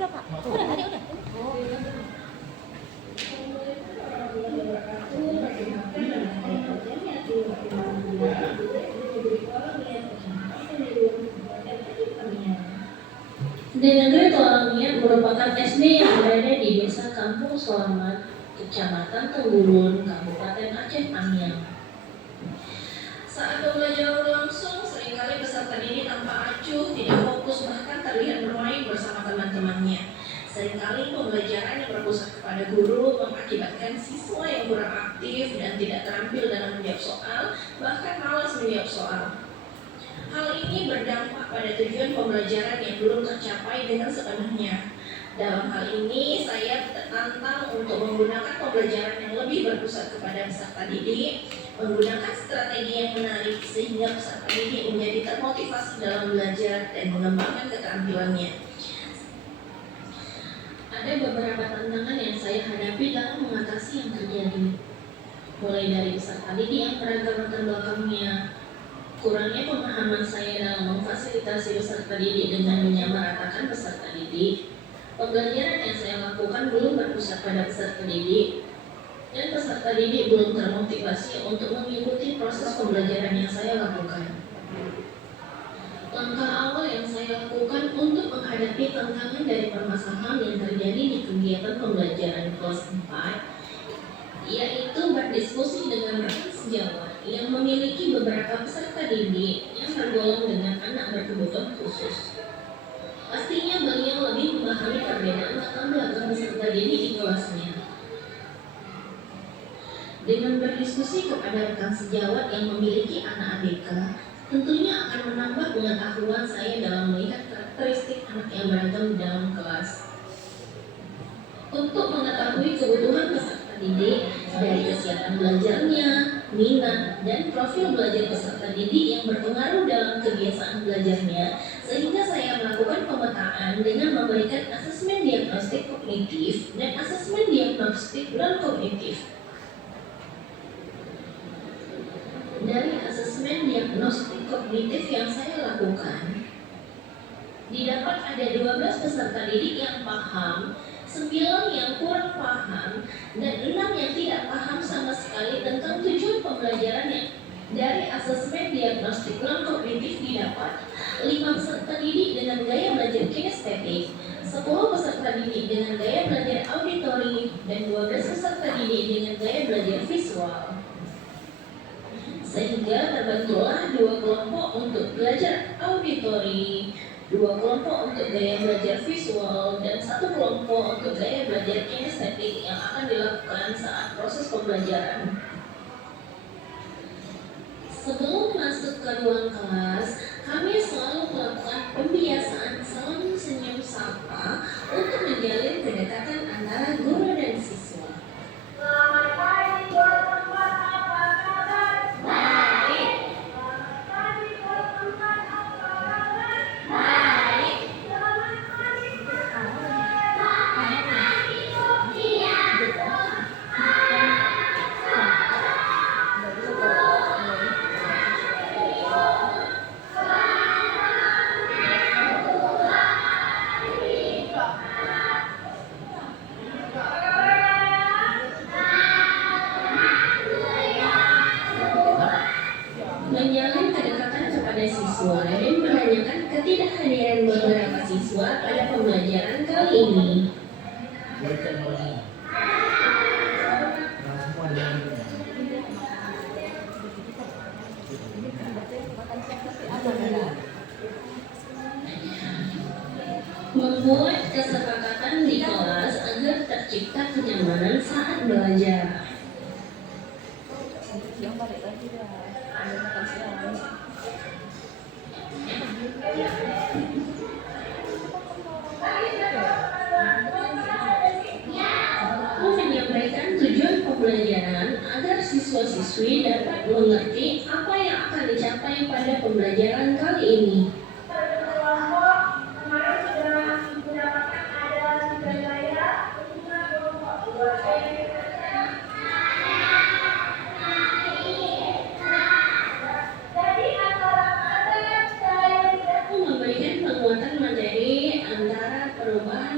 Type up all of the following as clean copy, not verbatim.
Udah Pak, udah tadi udah. Di Negeri Torangian merupakan SD yang berada di Desa Kampung Selamat, Kecamatan Tenggulun, Kabupaten Aceh Tamiang. Saat pembelajaran berlangsung, seringkali peserta didik tanpa acuh, tidak fokus, bahkan terlihat bermain bersama teman-temannya. Seringkali pembelajaran yang berpusat kepada guru mengakibatkan siswa yang kurang aktif dan tidak terampil dalam menjawab soal, bahkan malas menjawab soal. Hal ini berdampak pada tujuan pembelajaran yang belum tercapai dengan sepenuhnya. Dalam hal ini, saya tertantang untuk menggunakan pembelajaran yang lebih berpusat kepada peserta didik, menggunakan strategi yang menarik sehingga peserta didik menjadi termotivasi dalam belajar dan mengembangkan keterampilannya. Ada beberapa tantangan yang saya hadapi dalam mengatasi yang terjadi, mulai dari peserta didik yang beragam latar belakangnya, kurangnya pemahaman saya dalam memfasilitasi peserta didik dengan menyamaratakan peserta didik, pembelajaran yang saya lakukan belum berpusat pada peserta didik, dan peserta didik belum termotivasi untuk mengikuti proses pembelajaran yang saya lakukan. Langkah awal yang saya lakukan untuk menghadapi tantangan dari permasalahan yang terjadi di kegiatan pembelajaran kelas 4, yaitu berdiskusi dengan rekan sejawat yang memiliki beberapa peserta didik yang tergolong dengan anak berkebutuhan khusus. Pastinya beliau lebih memahami perbedaan latar belakang peserta didik di kelasnya. Dengan berdiskusi kepada rekan sejawat yang memiliki anak ABK, tentunya akan menambah pengetahuan saya dalam melihat karakteristik anak yang beragam di dalam kelas. Untuk mengetahui kebutuhan peserta didik dari kesiapan belajarnya, minat, dan profil belajar peserta didik yang berpengaruh dalam kebiasaan belajarnya, sehingga saya melakukan pemetaan dengan memberikan asesmen diagnostik kognitif dan asesmen diagnostik non-kognitif. Dari asesmen diagnostik kognitif yang saya lakukan, didapat ada 12 peserta didik yang paham, 9 yang kurang paham, dan 6 yang tidak paham sama sekali tentang tujuan pembelajarannya. Dari asesmen diagnostik non-kognitif didapat 5 peserta didik dengan gaya belajar kinestetik, 10 peserta didik dengan gaya belajar auditori, dan 12 peserta didik dengan gaya belajar visual. Sehingga terbentuklah 2 kelompok untuk belajar auditori, 2 kelompok untuk gaya belajar visual, dan 1 kelompok untuk gaya belajar kinestetik yang akan dilakukan saat proses pembelajaran. Sebelum masuk ke ruang kelas, kami selalu melakukan pembiasaan salam senyum sapa untuk menjalin kedekatan antara guru dan siswa. Selamat pagi teman-teman, apa kabar? Baik. Selamat pagi teman-teman, apa kabar? Baik. Selamat pagi teman-teman. Selamat pagi Sofia. Menjalin kedekatan kepada siswa dan menanyakan ketidakhadiran beberapa siswa pada pembelajaran kali ini. Membuat kesepakatan di kelas agar tercipta kenyamanan saat belajar. Menyampaikan tujuan pembelajaran agar siswa-siswi dapat mengerti apa yang akan dicapai pada pembelajaran kali ini. Memberikan penguatan materi antara perubahan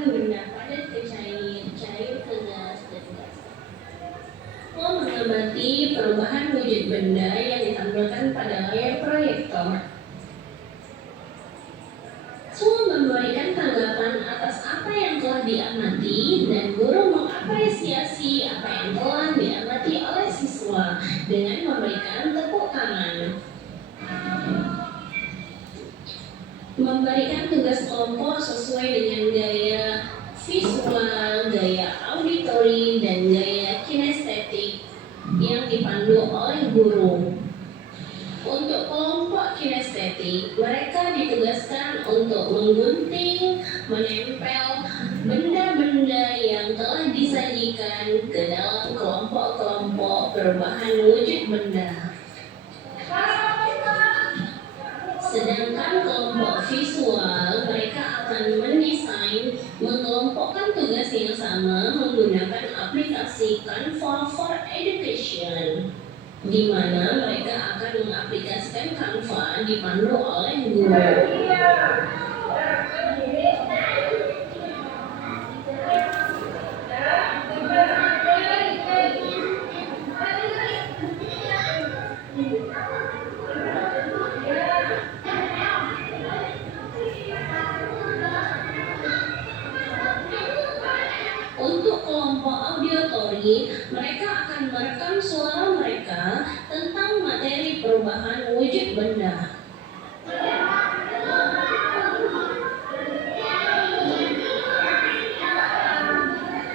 diamati dan guru mengapresiasi apa yang telah diamati oleh siswa dengan memberikan tepuk tangan. Memberikan tugas kelompok sesuai dengan gaya visual, gaya auditori, dan gaya kinestetik yang dipandu oleh guru. Untuk kelompok kinestetik, mereka ditugaskan untuk menggunting, menempel benda-benda yang telah disajikan ke dalam kelompok-kelompok perubahan wujud benda. Sedangkan kelompok visual, mereka akan mendesain, mengelompokkan tugas yang sama menggunakan aplikasi Canva for Education, di mana mereka akan mengaplikasikan Canva dipandu oleh guru. Untuk kelompok auditori, mereka akan merekam suara mereka tentang materi perubahan wujud benda.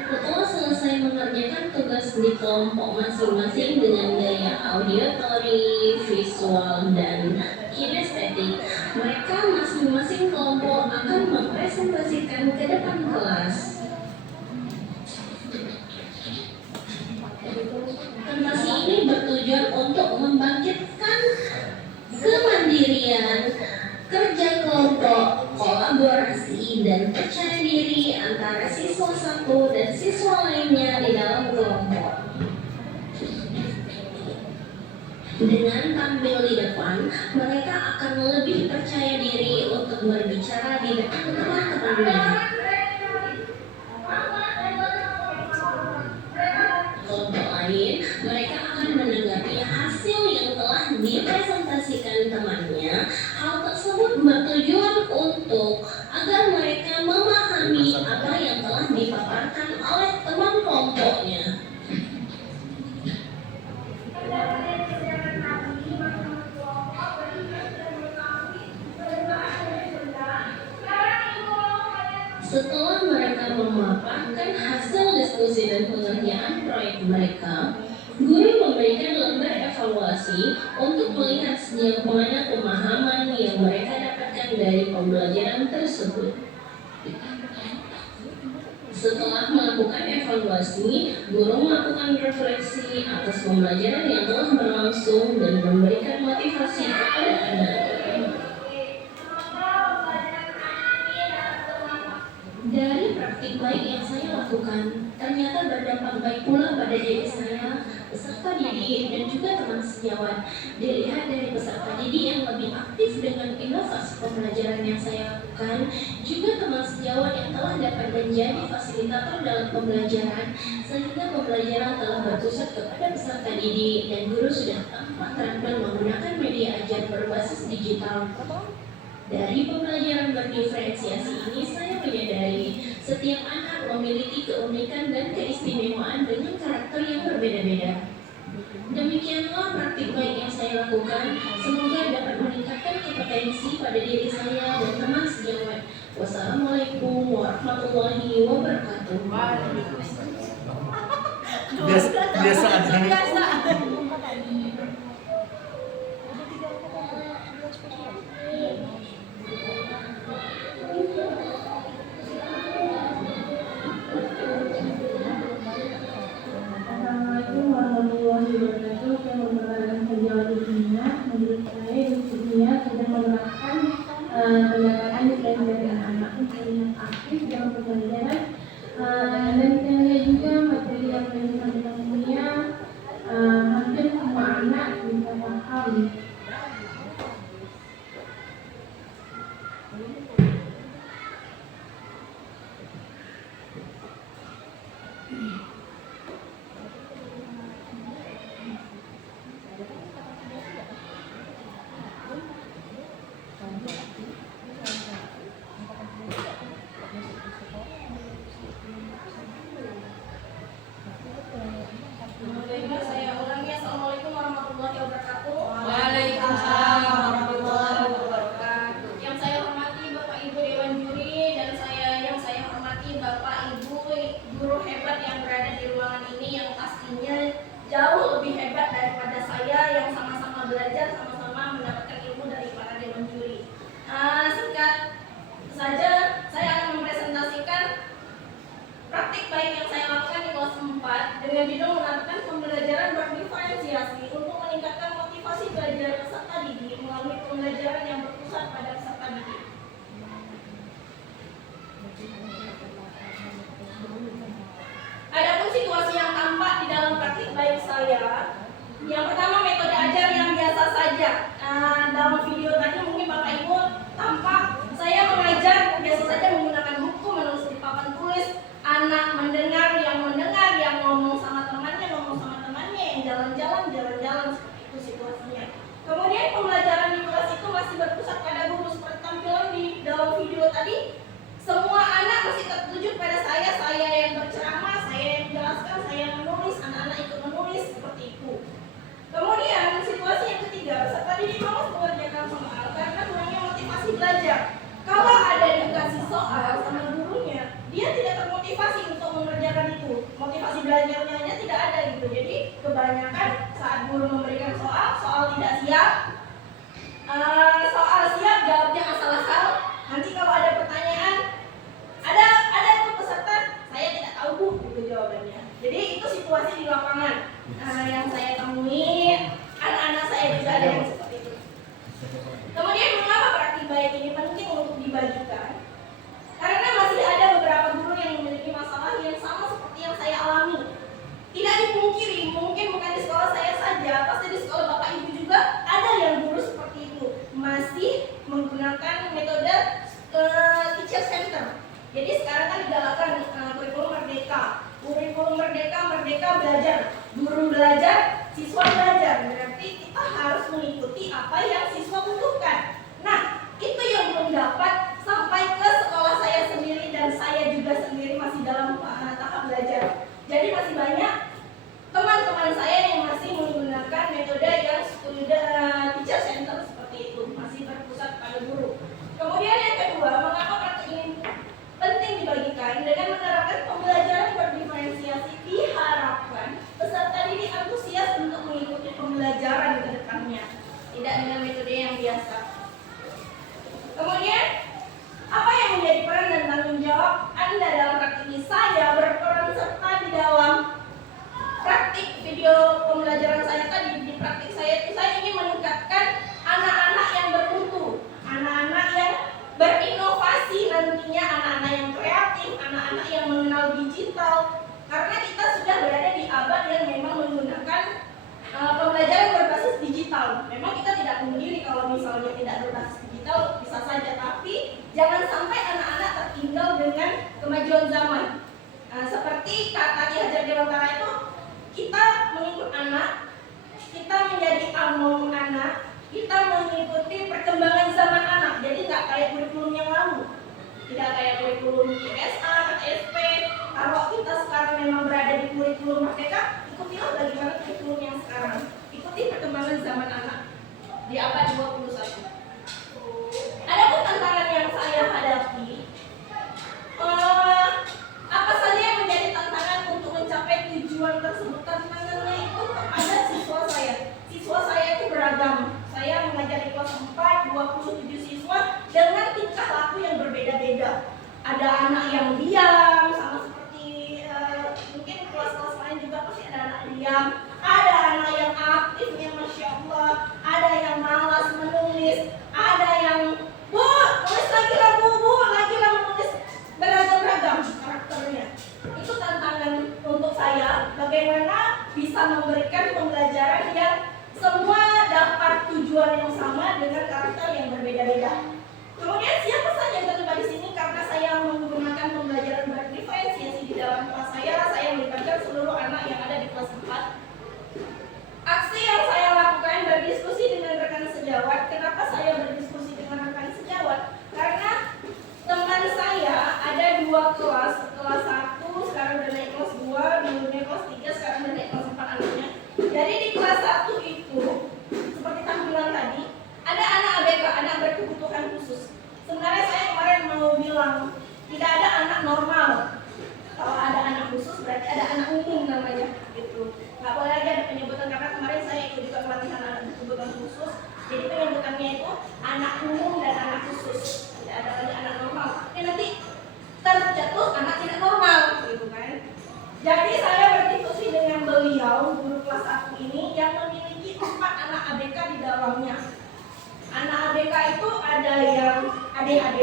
Setelah selesai mengerjakan tugas di kelompok masing-masing dengan gaya auditori, visual, dan kinestetik, mereka masing-masing kelompok akan mempresentasikan ke depan kelas. Presentasi ini bertujuan untuk membangkitkan kemandirian, kerja kelompok, kolaborasi, dan percaya diri antara siswa satu dan siswa lainnya di dalam kelompok. Dengan tampil di depan, mereka akan lebih percaya diri untuk berbicara di depan teman-temannya. Kelompok lain, mereka akan menanggapi hasil yang telah dipresentasikan temannya. Hal tersebut bertujuan untuk agar mereka memahami apa yang telah dipaparkan oleh teman kelompoknya. Setelah mereka memaparkan hasil diskusi dan pengerjaan proyek mereka, guru memberikan lembar evaluasi untuk melihat sejauh mana pemahaman yang mereka dapatkan dari pembelajaran tersebut. Setelah melakukan evaluasi, guru melakukan refleksi atas pembelajaran yang telah berlangsung dan memberikan motivasi kepada anak. Dari praktik baik yang saya lakukan, ternyata berdampak baik pula pada diri saya, peserta didik, dan juga teman sejawat. Dilihat dari peserta didik yang lebih aktif dengan inovasi pembelajaran yang saya lakukan, juga teman sejawat yang telah dapat menjadi fasilitator dalam pembelajaran, sehingga pembelajaran telah berpusat kepada peserta didik, dan guru sudah tampak terampil menggunakan media ajar berbasis digital. Dari pembelajaran berdiferensiasi ini, saya menyadari setiap anak memiliki keunikan dan keistimewaan dengan karakter yang berbeda-beda. Demikianlah praktik baik yang saya lakukan. Semoga dapat meningkatkan kompetensi pada diri saya dan teman sejawat. Wassalamualaikum warahmatullahi wabarakatuh. Biasa. Assalamualaikum warahmatullahi wabarakatuh. Saya merupakan sejawat di dunia. Menurut saya di dunia sedang menerapkan pendekatan dari anak-anak yang aktif dalam pembelajaran, dan kita lihat juga materi yang disampaikan dunia hampir semua anak bisa paham. Judul menerapkan pembelajaran berdiferensiasi untuk meningkatkan motivasi belajar peserta didik melalui pembelajaran yang berpusat pada peserta didik. Adapun situasi yang tampak di dalam praktik baik saya, yang pertama metode ajar yang biasa saja. Dalam video tadi mungkin Bapak Ibu tampak saya mengajar biasa saja menggunakan buku, menulis di papan tulis, anak mendengar, yang ngomong sama temannya, yang jalan-jalan, seperti itu situasinya. Kemudian pembelajaran di kelas itu masih berpusat pada guru seperti tampilan di dalam video tadi. Semua anak masih tertuju pada saya yang berceramah, saya yang menjelaskan, saya yang menulis, anak-anak ikut menulis, seperti itu. Kemudian situasi yang ketiga, peserta didik malas mengerjakan soal karena kurangnya motivasi belajar. Kalau ada dikasih soal sama gurunya, dia tidak termotivasi untuk mengerjakan itu. Motivasi belajarnya tidak ada gitu. Jadi kebanyakan saat guru memberikan soal tidak siap. Soal siap jawabnya asal-asal. Nanti kalau ada pertanyaan, ada itu peserta, saya tidak tahu Bu, itu jawabannya. Jadi itu situasi di lapangan yang saya temui, anak-anak saya juga ada yang seperti itu. Kemudian mengapa praktik baik ini penting untuk dibagikan? Karena masih ada beberapa guru yang memiliki masalah yang sama seperti yang saya alami. Tidak dipungkiri, mungkin bukan di sekolah saya saja, pasti di sekolah Bapak Ibu juga ada yang guru seperti itu, masih menggunakan metode teacher center. Jadi sekarang kan digalakkan kurikulum merdeka belajar, guru belajar, siswa belajar. Berarti kita harus mengikuti apa yang siswa butuhkan. Nah, itu yang belum dapat sampai ke sekolah saya sendiri, dan saya juga sendiri masih dalam tahap belajar. Jadi masih banyak teman-teman saya yang masih menggunakan metode yang teacher center seperti itu, masih berpusat pada guru. Kemudian yang kedua, mengapa praktik ini penting dibagikan? Dengan menerapkan pembelajaran berdiferensiasi diharapkan peserta didik antusias untuk mengikuti pembelajaran ke depannya, tidak dengan metode yang biasa. Kemudian, apa yang menjadi peran dan tanggung jawab Anda dalam praktik ini? Saya berperan serta di dalam praktik video pembelajaran saya tadi. Di praktik saya itu saya ingin meningkatkan anak-anak yang bermutu, anak-anak yang berinovasi nantinya, anak-anak yang kreatif, anak-anak yang mengenal digital. Karena kita sudah berada di abad yang memang menggunakan pembelajaran berbasis digital. Memang kita tidak memungkiri kalau misalnya tidak berbasis digital bisa saja, tapi jangan sampai anak-anak tertinggal dengan kemajuan zaman. Seperti kata Ki Hajar Dewantara itu, kita mengikut anak, kita menjadi among anak, kita mengikuti perkembangan zaman anak. Jadi nggak kayak kurikulum yang lalu, tidak kayak kurikulum ISA, KSP. Kalau kita sekarang memang berada di kurikulum merdeka, ikutilah bagaimana kurikulum yang sekarang. Ikuti perkembangan zaman anak di abad 21. Adapun tantangan yang saya hadapi, apa saja yang menjadi tantangan untuk mencapai tujuan tersebut? Tantangannya itu kepada siswa saya. Siswa saya itu beragam. Saya mengajar di kelas 4, 27 siswa dengan tingkah laku yang berbeda-beda. Ada anak yang diam, sama seperti mungkin kelas-kelas lain juga pasti ada anak diam. Ada anak yang aktif, yang Masya Allah. Ada yang malas menulis. Ada yang, Bu, tulis lagi lah Bu, lagi lah menulis. Beragam-ragam karakternya. Itu tantangan untuk saya, bagaimana bisa memberikan pembelajaran yang semua dapat tujuan yang sama dengan karakter yang berbeda-beda. Kemudian siapa saja yang terlibat di sini? Karena saya menggunakan pembelajaran berdiferensiasi di dalam kelas saya melibatkan seluruh anak yang ada di kelas 4. Aksi yang saya lakukan berdiskusi dengan rekan sejawat. Kenapa saya berdiskusi dengan rekan sejawat? Karena teman saya ada 2 kelas, kelas 1 sekarang udah naik kelas 2, dulunya kelas 3, sekarang udah naik kelas 4 anaknya. Jadi di kelas 1 itu, seperti tampilan tadi, ada anak ABK, anak berkebutuhan khusus. Sebenarnya saya kemarin mau bilang, tidak ada anak normal. Kalau ada anak khusus berarti ada anak umum namanya, gitu. Nggak boleh lagi ada penyebutan, karena kemarin saya ikut juga pelatihan anak berkebutuhan khusus. Jadi penyebutannya itu anak umum dan anak khusus. Tidak ada lagi anak normal. Ini nanti terjatuh anak tidak normal. ADHD.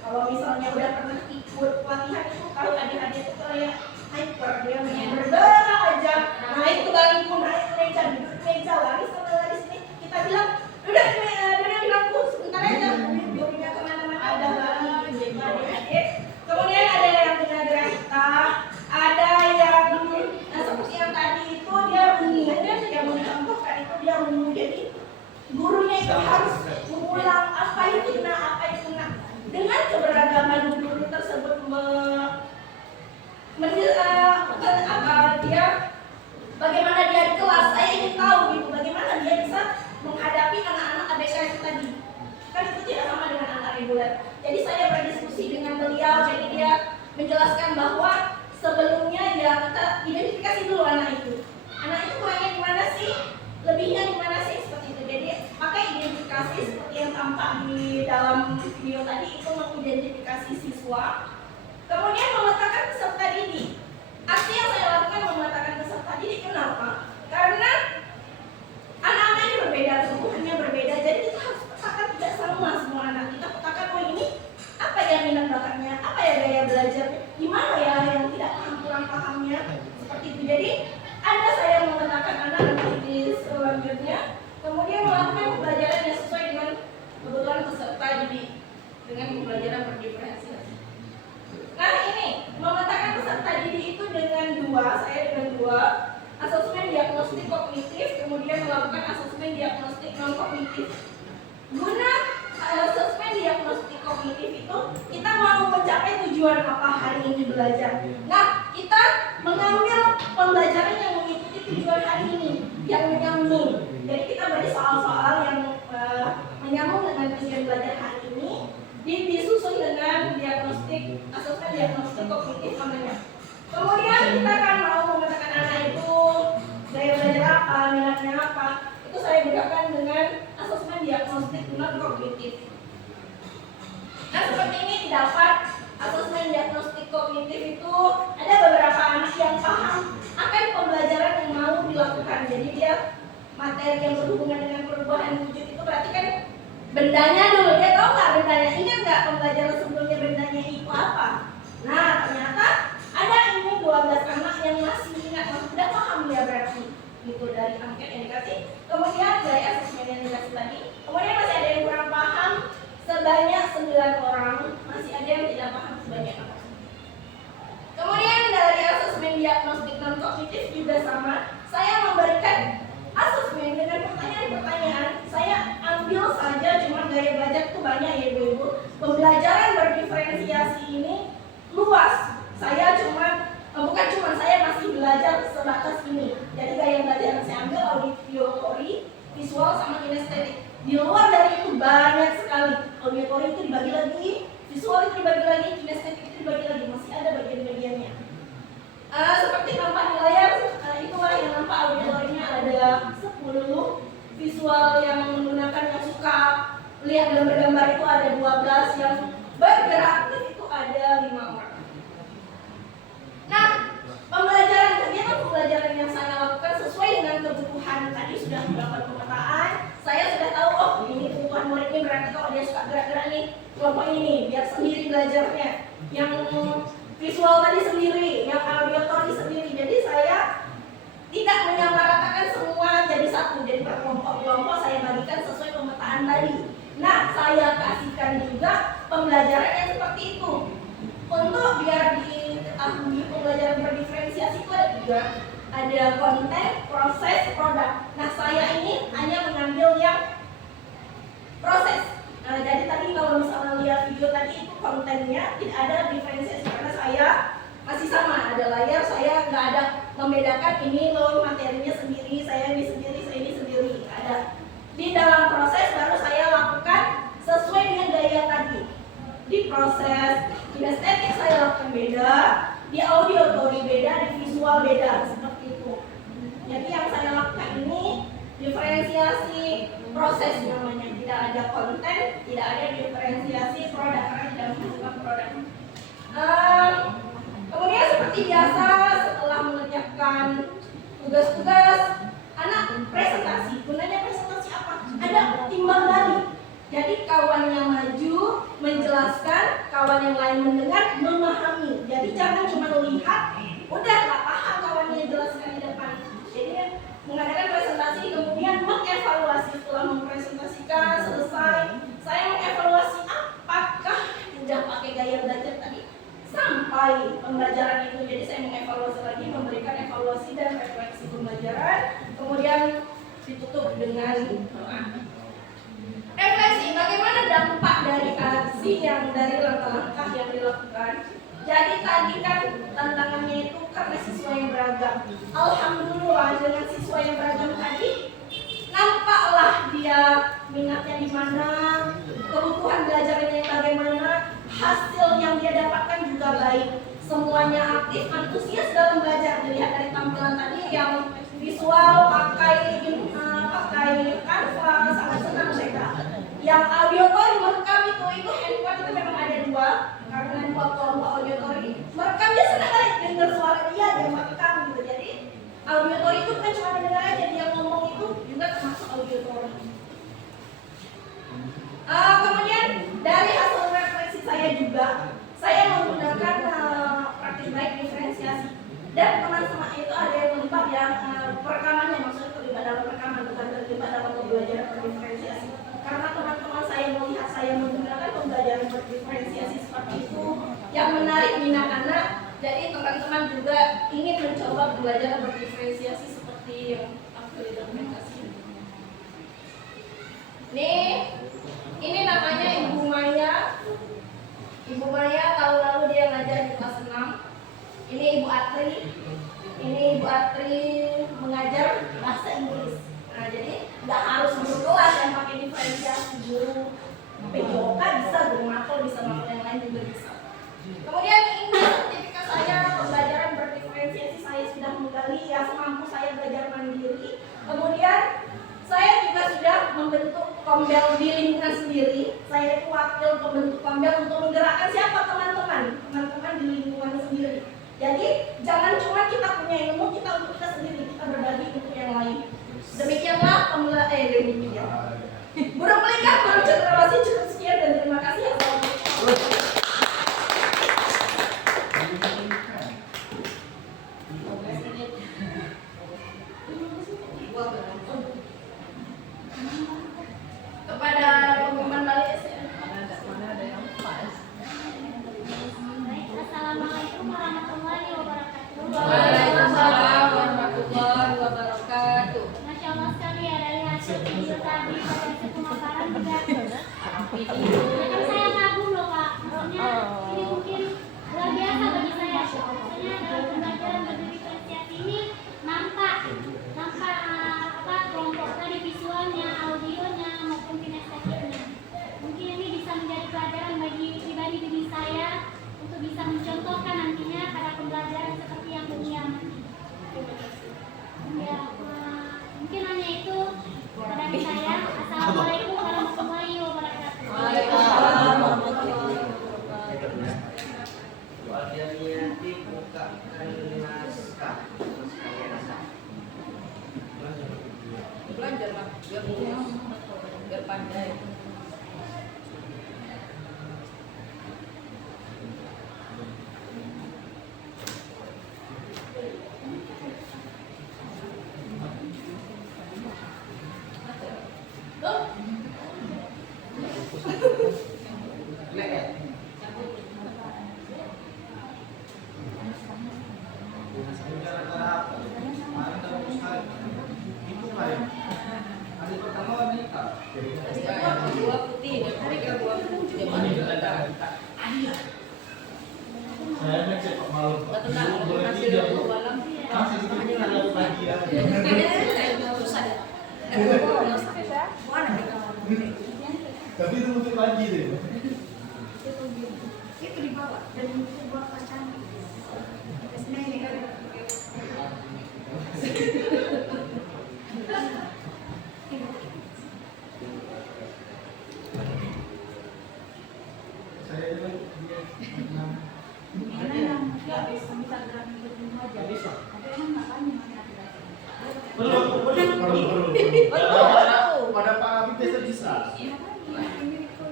Kalau misalnya udah pernah ikut pelatihan itu, kalau ADHD itu kayak hyper, dia bergerak aja, naik ke bangku, naik ke meja, duduk di meja, lari sana lari sini. Kita bilang, udah di bangku, sebentar aja, duduknya kemana-mana. Ada lagi jadi ADHD. Kemudian ada yang tunagrahita, ada yang seperti yang tadi itu dia bunyi aja, yang mencontohkan itu dia bunyi. Jadi gurunya itu harus mengulang apa itu nah. Dengan keberagaman guru tersebut bagaimana dia di kelas, saya ingin tahu gitu, bagaimana dia bisa menghadapi anak-anak ABK itu tadi. Kan itu tidak sama dengan anak reguler. Jadi saya berdiskusi dengan beliau, jadi dia menjelaskan bahwa sebelumnya ya kita identifikasi dulu anak itu. Anak itu kurangnya di mana sih? Lebihnya di mana sih? Seperti itu. Jadi pakai identifikasi seperti yang tampak di dalam video tadi, itu mengidentifikasi siswa. Kemudian memetakan peserta didik. Aksi yang saya lakukan memetakan peserta didik, kenapa? Karena anak-anak ini berbeda, tumbuhannya berbeda, jadi kita harus petakan tidak sama semua anak. Kita petakan, oh ini apa ya minat bakatnya, apa ya gaya belajarnya, gimana ya yang tidak paham kurang pahamnya, seperti itu. Jadi ada saya memetakan anak nanti di selanjutnya, kemudian melakukan pembelajaran yang sesuai dengan kebutuhan peserta didik dengan pembelajaran berdiferensiasi. Nah ini memetakan peserta didik itu dengan dua asesmen diagnostik kognitif, kemudian melakukan asesmen diagnostik non kognitif. Guna asesmen diagnostik kognitif itu kita mau mencapai tujuan apa hari ini belajar. Nah kita mengambil pembelajaran yang mengikuti tujuan hari ini, yang menyambung. Jadi kita beri soal-soal yang menyambung dengan tujuan belajar hari ini, disusun dengan diagnostik, asesmen diagnostik kognitif namanya. Kemudian kita akan mau memetakan anak itu gaya belajar apa, minatnya apa. Itu saya gunakan dengan asesmen diagnostik non kognitif. Nah seperti ini didapat asesmen diagnostik kognitif itu ada beberapa anak yang paham akan pembelajaran yang mau dilakukan. Jadi dia materi yang berhubungan dengan perubahan wujud itu berarti kan bendanya dulu, dia tahu nggak bendanya, ingat nggak pembelajaran sebelumnya bendanya itu apa? Nah ternyata ada ini 12 anak yang masih ingat, sudah paham dia berarti gitu dari angket yang dikasih. Kemudian dari asesmen yang dikasih tadi, kemudian masih ada yang kurang paham sebanyak 9 orang, masih ada yang tidak paham sebanyak 4. Kemudian dari asesmen diagnostik non kognitif juga sama, saya memberikan asesmen dengan pertanyaan-pertanyaan. Saya ambil saja, cuma gaya belajar itu banyak ya ibu-ibu. Pembelajaran berdiferensiasi ini luas. Saya bukan cuma saya masih belajar sebatas ini. Jadi gaya belajar yang saya ambil auditory, visual sama kinestetik. Di luar dari itu banyak sekali. Auditory itu dibagi lagi, visual itu dibagi lagi, kinestetik itu dibagi lagi. Masih ada bagian-bagiannya. Seperti nampak di layar, itulah yang nampak auditorinya ada 10. Visual yang menggunakan yang suka lihat gambar-gambar itu ada 12, yang bergerak itu ada 5 orang. Nah, kegiatan pembelajaran yang saya lakukan sesuai dengan kebutuhan. Tadi sudah melakukan pemetaan, saya sudah tahu, oh ini kebutuhan murid ini berarti kalau dia suka gerak-gerak nih, kelompok ini, biar sendiri belajarnya. Yang visual tadi sendiri, yang auditory sendiri. Jadi saya tidak menyamaratakan semua jadi satu, jadi per kelompok-kelompok saya bagikan sesuai pemetaan tadi. Nah, saya kasihkan juga pembelajaran yang seperti itu. Untuk biar diketahui pembelajaran berdiferensiasi itu ada 3. Ada konten, proses, produk. Nah, saya ini hanya mengambil yang proses. Jadi tadi kalau misalnya lihat video tadi itu kontennya tidak ada diferensiasi karena saya masih sama, ada layar, saya nggak ada membedakan ini loh materinya sendiri, saya ini sendiri, saya ini sendiri. Ada di dalam proses baru saya lakukan sesuai dengan gaya tadi. Di proses kinestetik saya lakukan beda, di auditory beda, di visual beda, seperti itu. Jadi yang saya lakukan ini diferensiasi proses namanya, tidak ada konten, tidak ada diferensiasi produk karena tidak menghasilkan produk. Kemudian seperti biasa setelah mengerjakan tugas-tugas anak presentasi. Gunanya presentasi apa? Ada timbang balik. Jadi kawannya maju, menjelaskan, kawan yang lain mendengar, memahami. Jadi jangan cuma lihat, udah nggak paham kawannya jelaskan di depan. Jadi mengadakan presentasi, kemudian mengevaluasi setelah mempresentasikan selesai. Saya mengevaluasi apakah sudah pakai gaya belajar tadi sampai pembelajaran itu. Jadi saya mengevaluasi lagi, memberikan evaluasi dan refleksi pembelajaran, kemudian ditutup dengan doa. Refleksi, bagaimana dampak dari aksi yang dari langkah-langkah yang dilakukan. Jadi tadi kan tantangannya itu karena siswa yang beragam. Alhamdulillah dengan siswa yang beragam tadi nampaklah dia minatnya di mana, kebutuhan belajarnya yang bagaimana, hasil yang dia dapatkan juga baik. Semuanya aktif, antusias dalam belajar. Dilihat dari tampilan tadi yang visual pakai Canva, sangat senang mereka. Yang auditori merekam itu handphone itu memang ada dua, karena dua kelompok auditori. Merekam dia senang kali dengar suara dia merekam gitu. Jadi auditori itu bukan cuma mendengar aja, dia ngomong itu juga termasuk auditori. Kemudian dari hasil refleksi saya juga, saya menggunakan praktik baik diferensiasi. Dan teman-teman itu ada yang terlibat yang perekamannya, maksudnya terlibat dalam perekaman, bukan terlibat dalam pembelajaran berdiferensiasi. Karena teman-teman saya melihat saya menggunakan pembelajaran berdiferensiasi seperti itu yang menarik minat anak, jadi teman-teman juga ingin mencoba belajar berdiferensiasi seperti yang aku dokumentasi. Ini namanya Ibu Maya. Ibu Maya tahun lalu dia ngajar di kelas 6. Ini Ibu Atri. Ini Ibu Atri mengajar bahasa Inggris. Nah, jadi nggak harus guru kelas yang pakai diferensiasi, guru PJOK bisa, guru makro bisa, makro yang lain juga bisa. Kemudian ini sertifikat saya pembelajaran berdiferensiasi, saya sudah menggali ya semampu saya belajar mandiri. Kemudian saya juga sudah membentuk kombel di lingkungan sendiri. Saya itu wakil pembentuk kombel untuk menggerakkan siapa teman-teman di lingkungan sendiri. Jadi jangan cuma kita punya ilmu kita untuk kita sendiri, kita berbagi untuk yang lain. Demikianlah demikian. Burung pelikan, burung cendrawasih, cukup sekian dan terima kasih. Assalamualaikum. Kepada pengumuman balik Assalamualaikum warahmatullahi wabarakatuh. Waalaikumsalam warahmatullahi wabarakatuh. Masya Allah sekali ya, dari hasil video tadi potensi pemaparan juga. Kan saya kagum loh Pak. Maksudnya ini mungkin luar biasa bagi saya. Maksudnya dalam pembelajaran berdiferensiasi ini nampak kelompok tadi visualnya, audionya maupun kinestesiknya. Mungkin ini bisa menjadi pelajaran bagi pribadi diri saya untuk bisa mencontohkan nantinya pada pembelajaran seperti yang dunia nanti. Ya, mungkin hanya itu dari saya. Assalamualaikum warahmatullahi wabarakatuh. Waalaikumsalam warahmatullahi wabarakatuh. Niati bukakan naskah. Belajar lah, biar mulus, biar pandai. Dua putih, dua putih. Saya ngecek kok malam. Tenang, hasil malam. Tapi itu untuk pagi deh. Itu di bawah dan itu buat pacar. Saya itu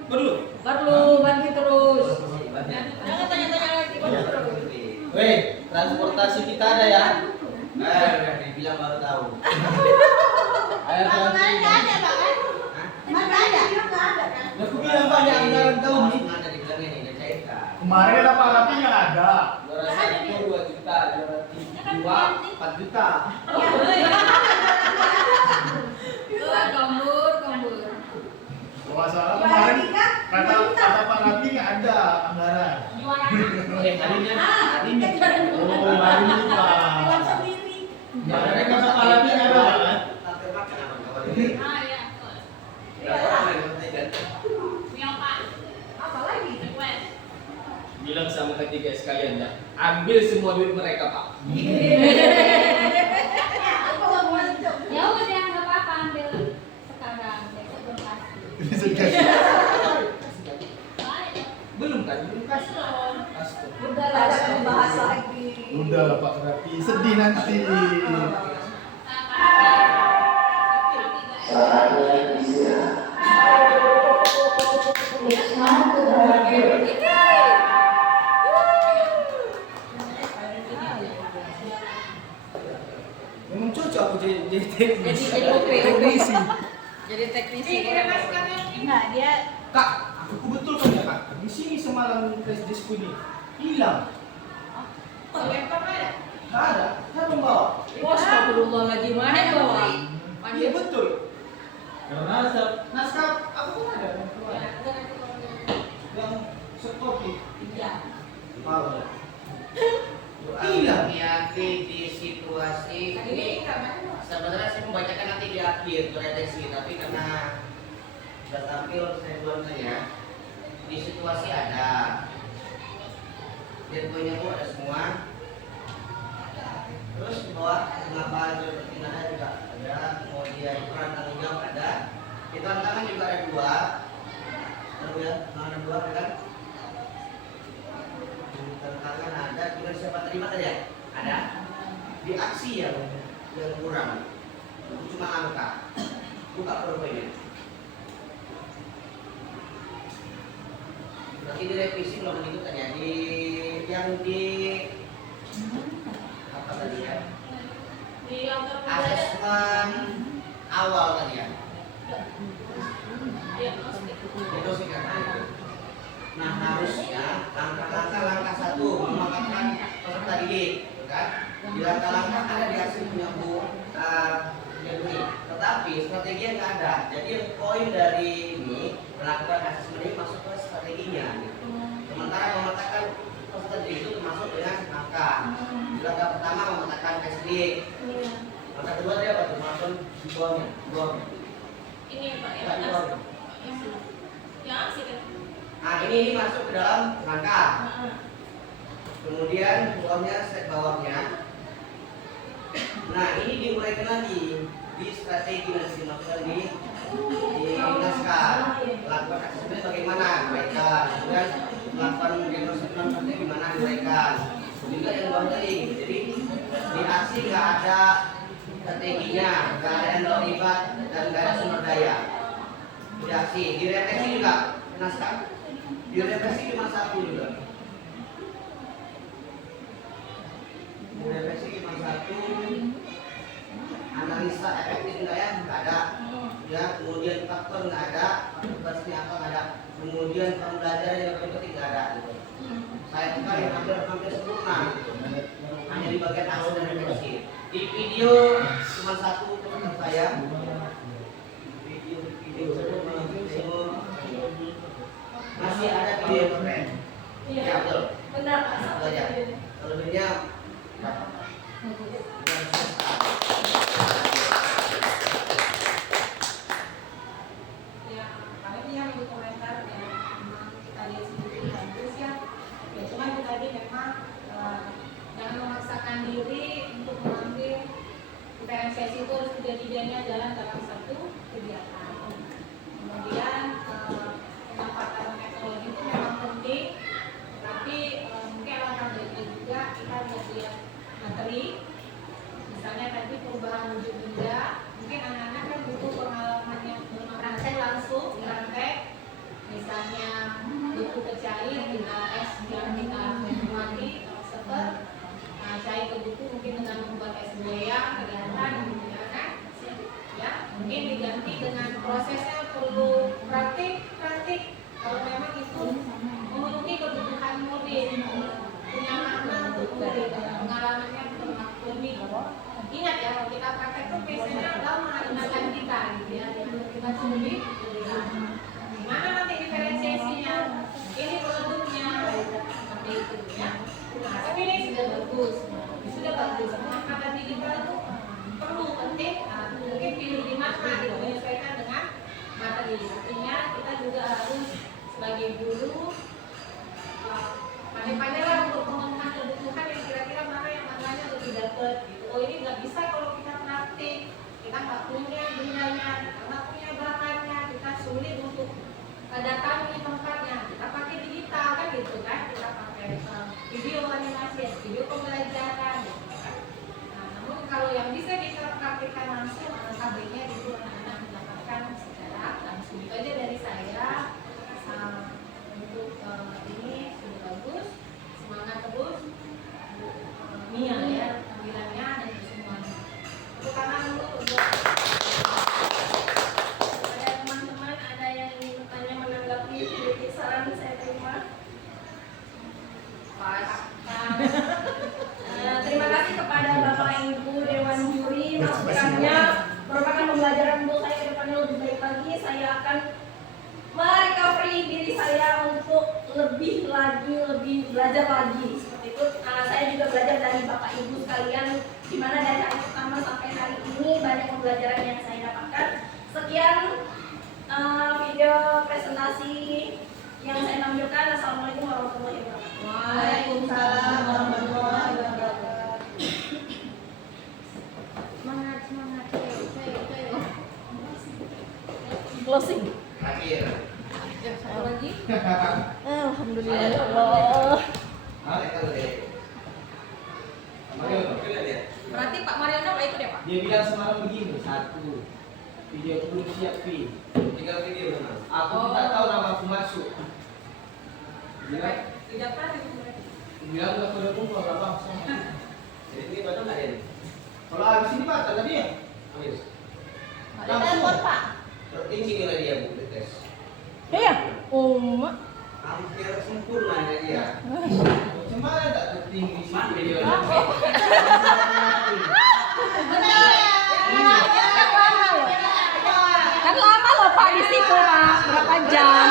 perlu. Perlu bagi Weh, transportasi kita ada ya? Udah dibilang baru tahu. Ayo Mana transportasi. ada, Pak? Hah? Mana ada? Nggak ada kan? Aku bilang banyak anggaran tahun ini. Langsung ada dibilangnya nih, udah cairkan. Kemarin apa tapi nggak ada. Juara 1 2 juta, juara 2 4 juta. Kambur. Kalau nggak salah kemarin kata Pak Rapi nggak ada anggaran. Harinya. Oh, hari ini Pak. Kemarin kata Pak Rapi nggak ada kan? Sampai makan apa kabar ini? Berapa orang yang bertanya? Apa lagi? Bilang sama ketiga sekalian ya, ambil semua duit mereka pak. Ya udah nggak apa-apa ambil sekarang besok belum pasti. Belum kan? Belum kasih. Udah lah, jangan bahas lagi. Udah lah Pak Rapi, sedih nanti. Memang cocok aku jadi teknis. Jadi teknisi. Nah, dia Kak, aku betul kan ya Kak? Di sini semalam flash disk ini hilang. Nggak ada. Siapa yang bawa? Astagfirullahaladzim, mana yang bawa? Iya betul. Karena naskah aku kan ada yang sekopi. Mau. Hilang. Hati-hati di situasi ini. Sebenarnya saya membacakan nanti di akhir redaksi, tapi karena sudah tampil saya buat saja. Di situasi ada, deponya pun ada semua. Terus di bawah mengapa bertindak juga ada, kemudian peran tanggung jawab ada. Di tantangan juga ada dua. Tahu ya, ada dua kan? Di tantangan ada, juga siapa terima saja? Ada. Di aksi yang kurang. Itu cuma angka. Buka profilnya. Berarti direvisi belum begitu kan ya? Di yang di apa tadi ya? Asesmen awal tadi ya. Diagnostik kan itu. Nah harusnya langkah satu memantapkan peserta didik, kan? Di langkah-langkah ada di hasil penyambung ini, tetapi strateginya nggak ada. Jadi poin dari ini melakukan asesmen ini masuk ke strateginya. Gitu. Sementara memetakan peserta didik itu termasuk dengan langkah. Langkah pertama memetakan SD. Langkah kedua dia apa? Termasuk di bawahnya. Ini Pak, Nggak, di bawahnya. yang asik kan? Nah ini masuk ke dalam langkah. Kemudian bawahnya set bawahnya. Nah ini diuraikan lagi di strategi nanti maksudnya di naskah. Lakukan asesmen bagaimana uraikan. Kemudian melakukan diagnosis nanti gimana uraikan. Juga yang bawah tadi. Jadi di aksi nggak ada strateginya, nggak ada yang terlibat dan nggak ada sumber daya. Di aksi, di refleksi juga naskah. Di refleksi cuma satu juga. Refleksi cuma satu, analisa efektif enggak ya? Enggak ada. Ya, kemudian faktor enggak ada, akibatnya apa enggak ada. Kemudian pembelajaran yang penting enggak ada gitu. Saya sekali hampir sempurna gitu. Hanya di bagian aksi dan refleksi. Di video cuma satu teman saya. Video masih ada video yang keren. Ya betul. Benar Pak. Itu aja. Selebihnya Ya, paling yang di komentar yang memang kita lihat sendiri bagus ya. Ya cuma itu tadi memang jangan memaksakan diri untuk mengambil UTMCS itu harus kejadiannya jalan dalam satu kegiatan. Kemudian pemanfaatan teknologi itu memang penting, tapi mungkin alangkah baiknya juga kita lihat materi. Misalnya tadi perubahan wujud benda, mungkin anak-anak kan butuh pengalaman yang praktek langsung, praktek. Misalnya buku kecair, kita es yang kita mati, setel cari ke buku mungkin dengan membuat S2 kelihatan gitu ya kan, ya mungkin diganti dengan prosesnya perlu praktik kalau memang itu memenuhi kebutuhan murid, punya makna untuk murid, pengalamannya bermaklumi. Ingat ya, kalau kita praktek itu biasanya lama ingatan kita gitu ya, kita sendiri gimana nanti diferensiasinya, ini produknya seperti itu ya. Nah, tapi ini sudah bagus, pengamatan digital itu perlu penting, mungkin pilih di mana gitu, menyesuaikan dengan materi. Artinya kita juga harus sebagai guru pandai-pandai lah untuk memenuhi kebutuhan yang kira-kira mana yang maknanya lebih dapat gitu. Oh ini nggak bisa kalau kita praktik, kita nggak punya bendanya, kita nggak punya bahannya, kita sulit untuk datangi tempatnya, kita pakai digital kan gitu kan, kita pakai video animasi, video pembelajaran gitu kan. Nah, namun kalau yang bisa kita praktikkan langsung, alangkah itu anak-anak mendapatkan secara langsung. Itu aja dari saya. Untuk ini sudah bagus, semangat terus, Mia ya, tampilannya dan semuanya. Untuk tangan dulu untuk Ada teman-teman ada yang ingin bertanya menanggapi kritik saran saya terima. Terima kasih kepada Bapak Ibu Dewan Juri, masukannya merupakan pembelajaran untuk saya ke depannya lebih baik lagi. Saya akan merecovery diri saya untuk lebih belajar lagi seperti itu. Saya juga belajar dari Bapak Ibu sekalian, di mana dari hari pertama sampai hari ini banyak pembelajaran yang saya dapatkan. Sekian video presentasi yang saya tampilkan. Assalamualaikum warahmatullahi wabarakatuh. Waalaikumsalam warahmatullahi wabarakatuh. Semangat. Closing. Akhir. Satu lagi. Alhamdulillah ya Allah. Kalau deh. Mario, kira dia. Berarti Pak Mariano nggak ikut ya Pak? Dia bilang semalam begini, satu video aku belum siap, Pi. Tinggal video mana? Aku tak tahu nama aku masuk. Tidak pernah Bilang udah pada kumpul lah bang. Jadi ini baca nggak ini? Kalau habis ini baca tadi ya. Habis. Telepon Pak. Tertinggi nilai dia bu di tes. Iya. Hampir sempurna nilai dia. Cuma tak tertinggi sih Mana video? Kan lama loh Pak di situ Pak, berapa jam?